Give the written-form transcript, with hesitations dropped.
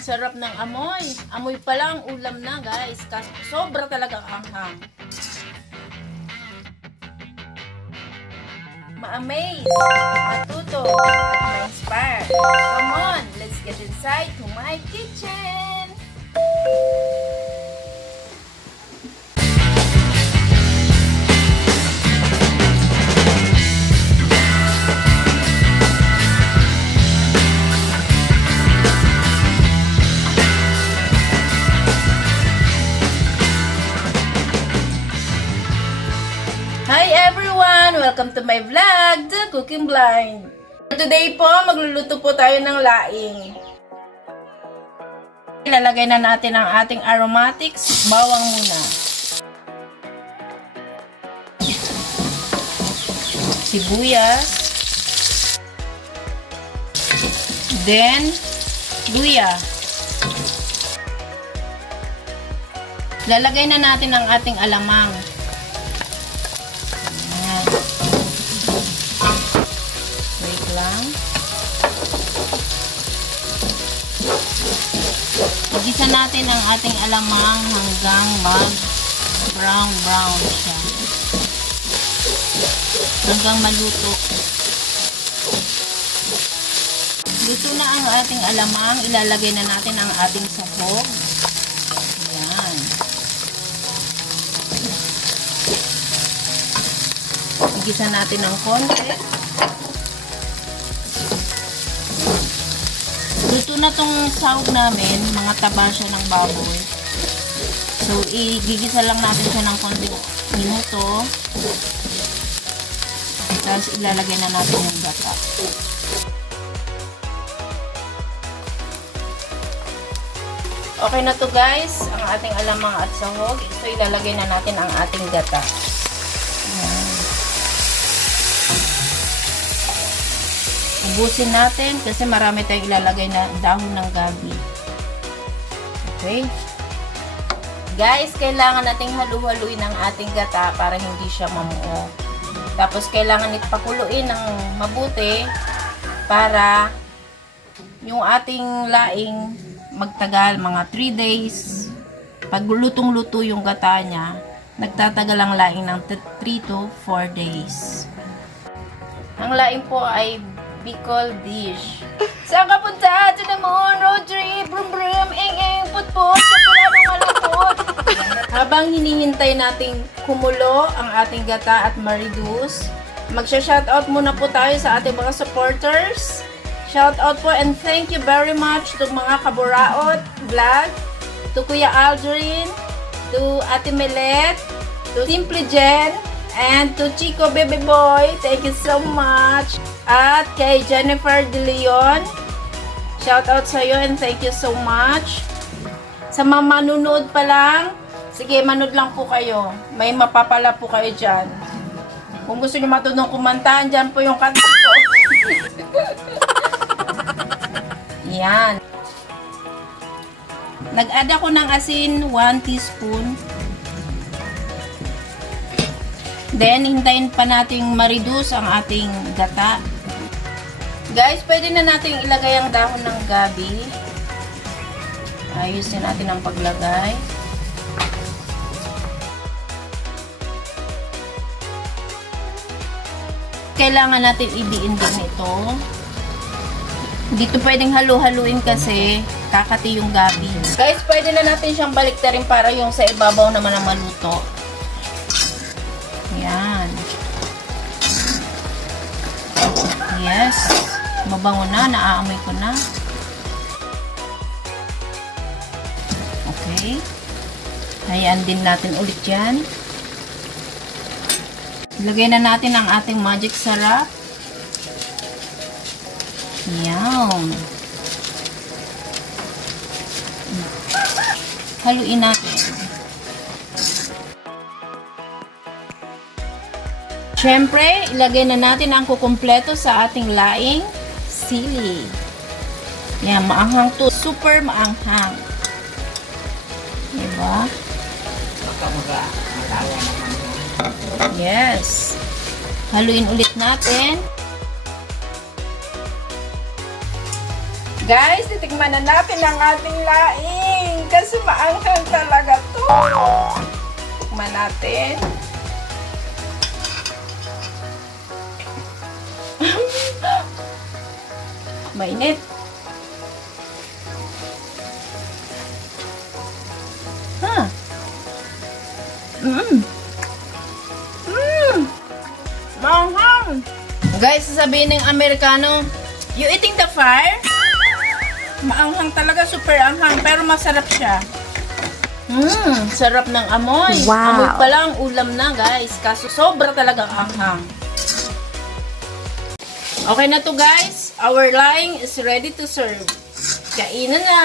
Sarap ng amoy. Amoy pa lang, ulam na guys. Sobra talagang anghang. Ma-amaze, matuto, at ma-inspire. Come on, let's get inside to my kitchen! Hi everyone! Welcome to my vlog, The Cooking Blind. Today po, magluluto po tayo ng laing. Ilalagay na natin ang ating aromatics. Bawang muna. Sibuyas. Then, luya. Lalagay na natin ang ating alamang. Wait lang. Igisa natin ang ating alamang hanggang mag-brown siya. Hanggang maluto. Luto na ang ating alamang. Ilalagay na natin ang ating sahog. Ayan. Igisa natin ng konti. Luto na tong sahog namin, mga taba siya ng baboy. So, igigisa lang natin siya ng konting minuto. Tapos, ilalagay na natin yung gata. Okay na to guys, ang ating alamang at sahog. So, ilalagay na natin ang ating gata. Ayan. Ubusin natin kasi marami tayong ilalagay na dahon ng gabi. Okay. Guys, kailangan nating halu-haluin ang ating gata para hindi siya mamuo. Tapos, kailangan ipakuluin ng mabuti para yung ating laing magtagal mga 3 days. Pag lutong-luto yung gata niya, nagtatagal ang laing ng 3 to 4 days. Ang laing po ay Bicol dish. Saan ka punta? Cinnamon, road trip, brum brum, eng put-put, chokoladong malapot. Habang hinihintay nating kumulo ang ating gata at ma-reduce, magsha-shoutout muna po tayo sa ating mga supporters. Shoutout po and thank you very much to mga Kaburaot Vlog, to Kuya Aldrin, to Ate Melet, to Simply Jen, and to Chico Baby Boy. Thank you so much. At kay Jennifer De Leon, shout out sa iyo and thank you so much. Sa mga manunood pa lang, sige, manood lang po kayo. May mapapala po kayo dyan. Kung gusto nyo matulong kumanta, dyan po yung kanta ko. Yan. Nag-add ako ng asin, 1 teaspoon. Then, hintayin pa nating ma-reduce ang ating gata. Guys, pwede na nating ilagay ang dahon ng gabi. Ayusin natin ang paglagay. Kailangan natin idiin din ito. Dito pwedeng halu-haluin kasi kakati yung gabi. Guys, pwede na natin siyang baliktarin para yung sa ibabaw naman ang maluto. Yan. Yes. Mabango na. Naaamoy ko na. Okay. Hayaan din natin ulit yan. Ilagay na natin ang ating magic sarap. Yan. Haluin natin. Siyempre, ilagay na natin ang kukumpleto sa ating laing sili. Yan, maanghang to. Super maanghang. Diba? Yes. Haluin ulit natin. Guys, titikman na natin ang ating laing. Kasi maanghang talaga to. Tikman natin. Mainit. Huh. Maanghang. Guys, sasabihin ng Amerikano, you eating the fire? Maanghang talaga, super anghang, pero masarap siya. Sarap ng amoy. Wow. Amoy pa lang, ulam na guys. Kaso sobra talagang anghang. Okay na to guys. Our laing is ready to serve. Kainan na!